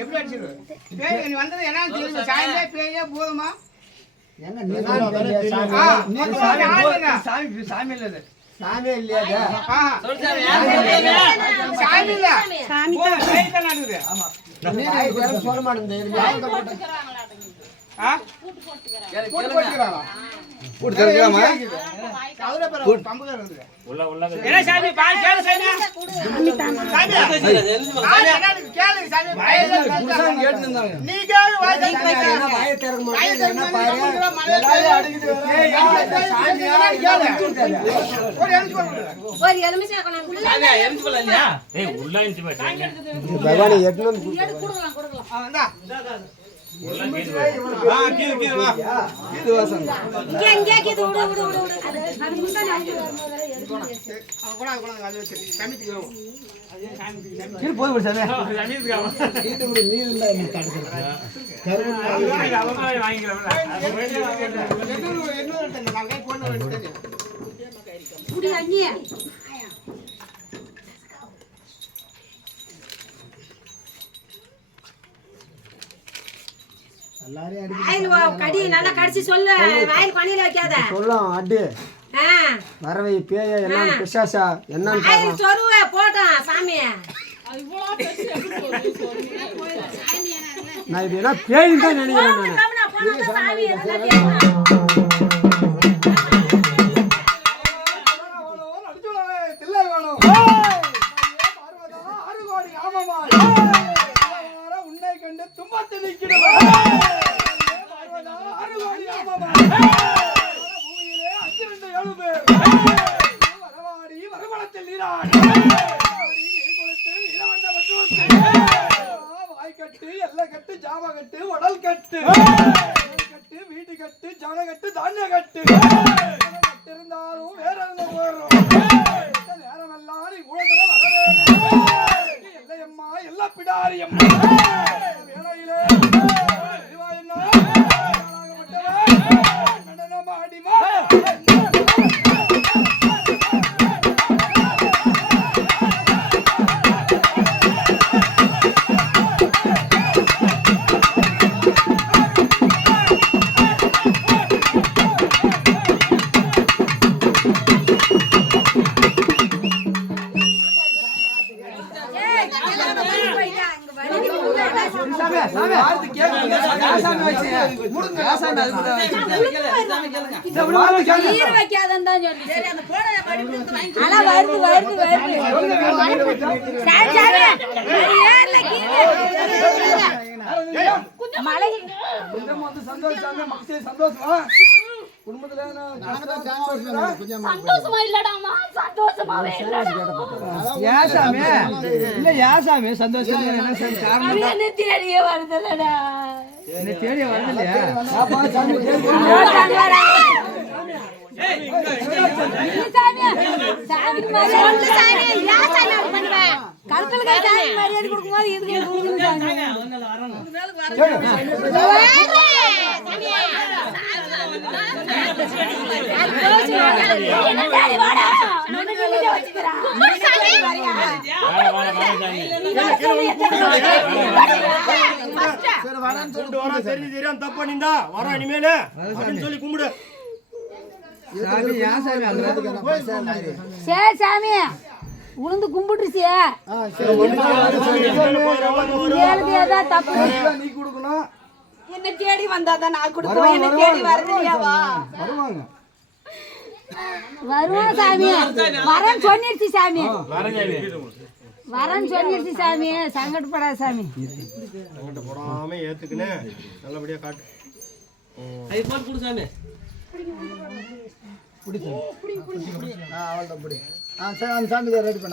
எப்படி அடிச்சிரு நீ வந்தது என்ன சாயந்தே பேயே போதுமா சாமி இல்ல சாமி இல்லையா சாமி இல்ல சொல்ல மாட்டேங்குது கடி நல்லா கடிச்சு சொல்லு வாயில் பணியில வைக்காத சொல்லும் அடி வரவை பேய என்ன பிசாசா என்ன சொருவ போட்டான் சாமி நான் இது என்ன பேய் தான் நினைக்கிறேன் உன்னை கண்டு துன்பத்தில் வரவாடி வரவளத்தில் நீராடி வாய் கட்டு எல்லை கட்டு ஜாம கட்டு உடல் கட்டு கட்டு வீட்டு கட்டு ஜன கட்டு தானிய கட்டு இருந்தாலும் வேற நேரம் எல்லாம் நீ உலகில வரவே எல்லையம்மா எல்லா பிடாரி அம்மா வேலையிலே சந்தோஷமா சந்தோஷமா இல்லடாமா சந்தோஷமாவே யாசாமி சந்தோஷம் என்ன தேடியே வருதுலடா என்ன தேடியே வருதுலையா தப்பா நீந்தா வர இனிமேல அப்படின்னு சொல்லி கும்பிடு. சரி சாமி உளுந்து கும்பிட்டுருச்சியா தப்பு நீ கொடுக்கணும். என்ன தேடி வந்தாதான் நான் கொடுக்குறேன். என்ன தேடி வரலையாவா? வருவோம் சாமி. வரேன்னு சொல்லிருச்சு சாமி. வரேன்னு சொல்லிருச்சு சாமி. சங்கடப்படாத சாமி. சங்கடப்படாம ஏத்துக்குன்னு நல்லபடியா காட்டு. ஐபோன் கொடு சாமி. புடி. அவள்தான் புடி. சரி அந்த சாமி ரெடி பண்ண.